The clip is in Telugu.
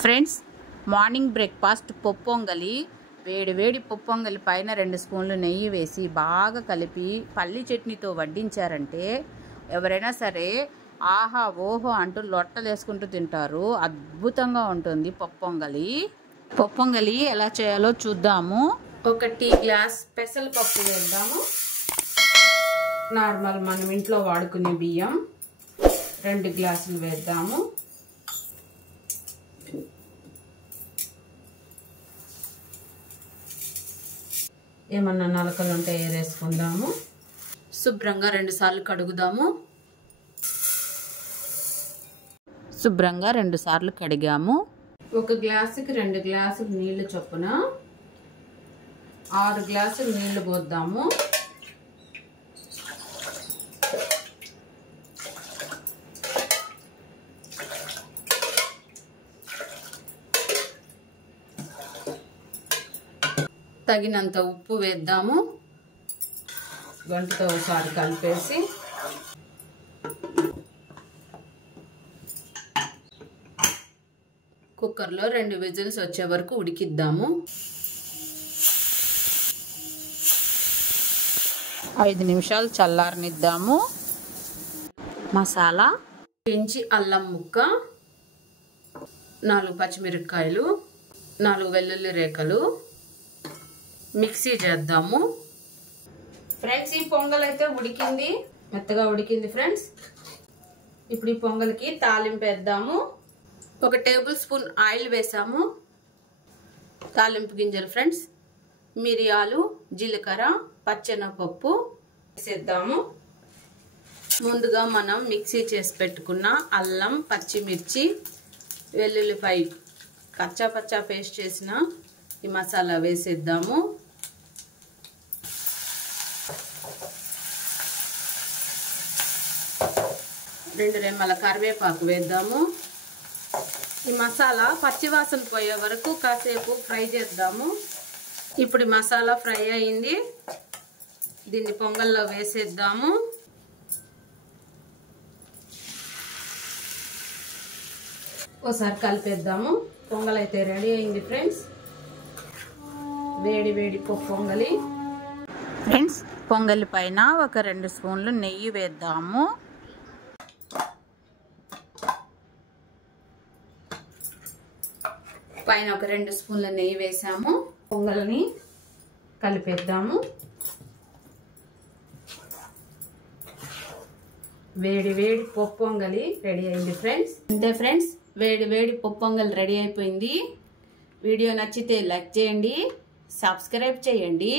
Friends, morning breakfast పొప్పొంగలి. వేడి వేడి పొప్పొంగలి పైన 2 స్పూన్లు నెయ్యి వేసి బాగా కలిపి పల్లి చట్నీతో వడ్డించారంటే ఎవరైనా సరే ఆహా ఓహో అంటూ లొట్టలేసుకుంటూ తింటారు. అద్భుతంగా ఉంటుంది పొప్పొంగలి. పొప్పొంగలి ఎలా చేయాలో చూద్దాము. 1 టీ గ్లాస్ పెసరపప్పు వేద్దాము. నార్మల్ మనం ఇంట్లో వాడుకునే బియ్యం 2 గ్లాసులు వేద్దాము. ఏమన్నా నలకలు ఉంటే ఏరేసుకుందాము. శుభ్రంగా 2 సార్లు కడుగుదాము. శుభ్రంగా 2 సార్లు కడిగాము. 1 గ్లాసుకి 2 గ్లాసులు నీళ్లు చొప్పున 6 గ్లాసులు నీళ్లు పోద్దాము. తగినంత ఉప్పు వేద్దాము. గంటతో ఒకసారి కలిపేసి కుక్కర్లో 2 విజిల్స్ వచ్చే వరకు ఉడికిద్దాము. 5 నిమిషాలు చల్లారనిద్దాము. మసాలా ఇంచి అల్లం ముక్క, 4 పచ్చిమిరపకాయలు, 4 వెల్లుల్లి రేఖలు మిక్సీ చేద్దాము. ఫ్రెండ్స్, ఈ పొంగల్ అయితే ఉడికింది, మెత్తగా ఉడికింది ఫ్రెండ్స్. ఇప్పుడు ఈ పొంగల్కి తాలింపు వేద్దాము. 1 టేబుల్ స్పూన్ ఆయిల్ వేసాము. తాలింపు గింజలు ఫ్రెండ్స్, మిరియాలు, జీలకర్ర, పచ్చెనపప్పు వేసేద్దాము. ముందుగా మనం మిక్సీ చేసి పెట్టుకున్న అల్లం, పచ్చిమిర్చి, వెల్లుల్లిపాయ కచ్చా పచ్చా పేస్ట్ చేసిన ఈ మసాలా వేసేద్దాము. 2 రెమ్మల కరివేపాకు వేద్దాము. ఈ మసాలా పచ్చివాసన పోయే వరకు కాసేపు ఫ్రై చేద్దాము. ఇప్పుడు ఈ మసాలా ఫ్రై అయింది. దీన్ని పొంగల్లో వేసేద్దాము. ఒకసారి కలిపేద్దాము. పొంగల్ అయితే రెడీ అయింది ఫ్రెండ్స్. వేడి వేడి పొంగలి ఫ్రెండ్స్. పొంగలి పైన 2 స్పూన్లు నెయ్యి వేద్దాము. పైన 2 స్పూన్ల నెయ్యి వేసాము. పొంగల్ని కలిపేద్దాము. వేడి వేడి పొంగలి రెడీ అయింది ఫ్రెండ్స్. అంతే ఫ్రెండ్స్, వేడి వేడి పొంగల్ రెడీ అయిపోయింది. వీడియో నచ్చితే లైక్ చేయండి, సబ్స్క్రైబ్ చేయండి.